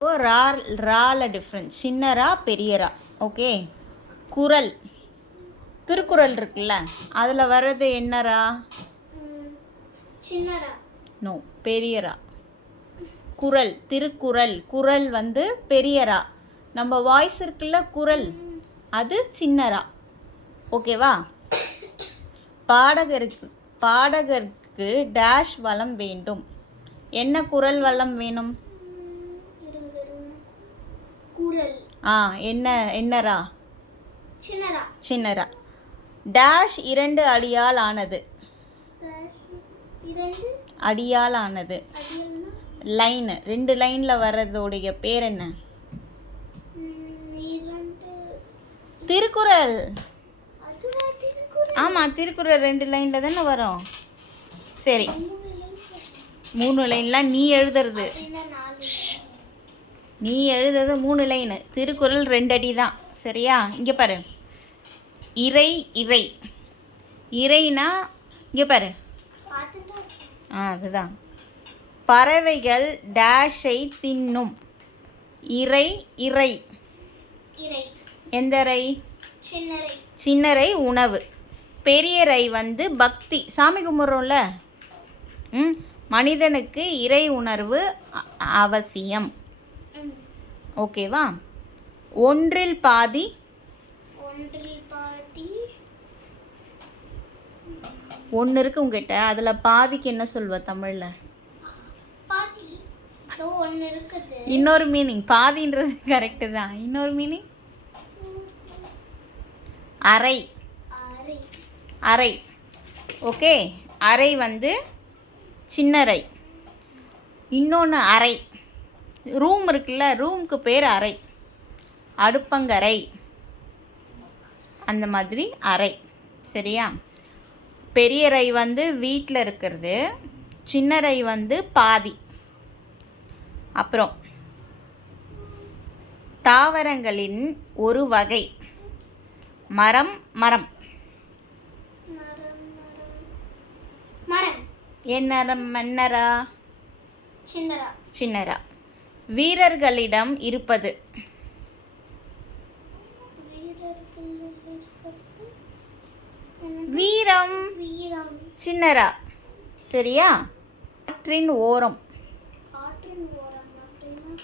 இப்போ ரால difference, சின்னரா பெரியரா. Okay. குரல், திருக்குறள் இருக்குல்ல, அதில் வர்றது என்னரா? சின்னரா. நோ, பெரியரா. குரல், திருக்குறள், குரல் வந்து பெரியரா. நம்ம வாய்ஸ் இருக்குல்ல குரல், அது சின்னரா. ஓகேவா? பாடகருக்கு டேஷ் வளம் வேண்டும். என்ன குரல் வளம் வேணும்? என்னரா? சின்னரா. டேஷ் 2 அடியால் ஆனது. அடியால் ஆனது. லைன் 2 லைனில் வர்றதோடைய பேர் என்ன? திருக்குறள். ஆமாம், திருக்குறள் 2 லைனில் தானே வரும். சரி, 3 லைன்லாம் நீ எழுதுறது. நீ எழுதுறது 3 லைனு. திருக்குறள் 2 அடி தான். சரியா? இங்கே பாரு, இறை. இறைனா இங்கே பாரு, அதுதான். பறவைகள் டேஷை தின்னும். இறை. எந்த ரை? சின்னரை உணவு. பெரிய ரை வந்து பக்தி, சாமி கும்பிட்றோம்ல. மனிதனுக்கு இறை உணர்வு அவசியம். ஓகேவா? ஒன்றில் பாதி. ஒன்று இருக்கு உங்ககிட்ட, அதில் பாதிக்கு என்ன சொல்வ தமிழில்? இன்னொரு மீனிங். பாதின்றது கரெக்டு தான். இன்னொரு மீனிங் அறை. ஓகே. அறை வந்து சின்னரை. இன்னொன்று அறை, ரூம் இருக்குல்ல, ரூமுக்கு பேர் அறை. அடுப்பங்கரை, அந்த மாதிரி அறை. சரியா? பெரியரை வந்து வீட்டில் இருக்கிறது, சின்னரை வந்து பாதி. அப்புறம் தாவரங்களின் ஒரு வகை மரம். என்னரா? சின்னரா. வீரர்களிடம் இருப்பது. வீரம். சின்னரா. சரியா? ஆற்றின் ஓரம்,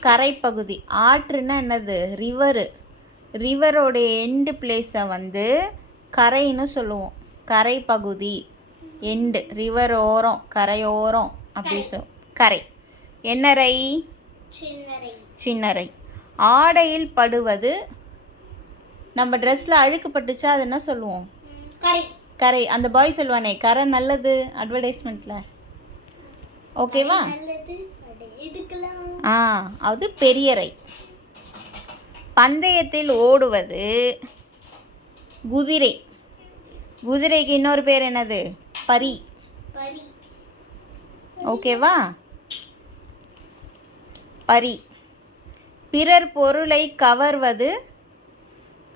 கரைப்பகுதி. ஆற்றுன்னா என்னது? ரிவரோடைய எண்டு பிளேஸை வந்து கரைன்னு சொல்லுவோம். கரைப்பகுதி, எண்டு. ரிவர் ஓரம், கரையோரம் அப்படி கரை. என்னரை? சின்னரை. ஆடையில் படுவது. நம்ம ட்ரெஸ்ஸில் அழுக்கு பட்டுச்சா அது என்ன சொல்லுவோம்? கரை. அந்த பாய் சொல்லுவானே, கரை நல்லது அட்வர்டைஸ்மெண்ட்டில். ஓகேவா? அது பெரியரை. பந்தயத்தில் ஓடுவது குதிரை. குதிரைக்கு இன்னொரு பேர் என்னது? பரி. ஓகேவா? பரி. பிறர் பொருளை கவர்வது,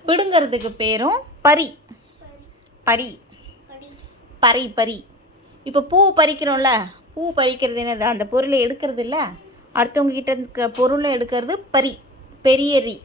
பிடுங்கிறதுக்கு பேரும் பரி. பரி. இப்போ பூ பறிக்கிறோம்ல, பூ பறிக்கிறது என்னது? அந்த பொருளை எடுக்கிறது இல்லை, அடுத்தவங்க கிட்ட இருக்கிற பொருளை எடுக்கிறது பரி. பெரியரி.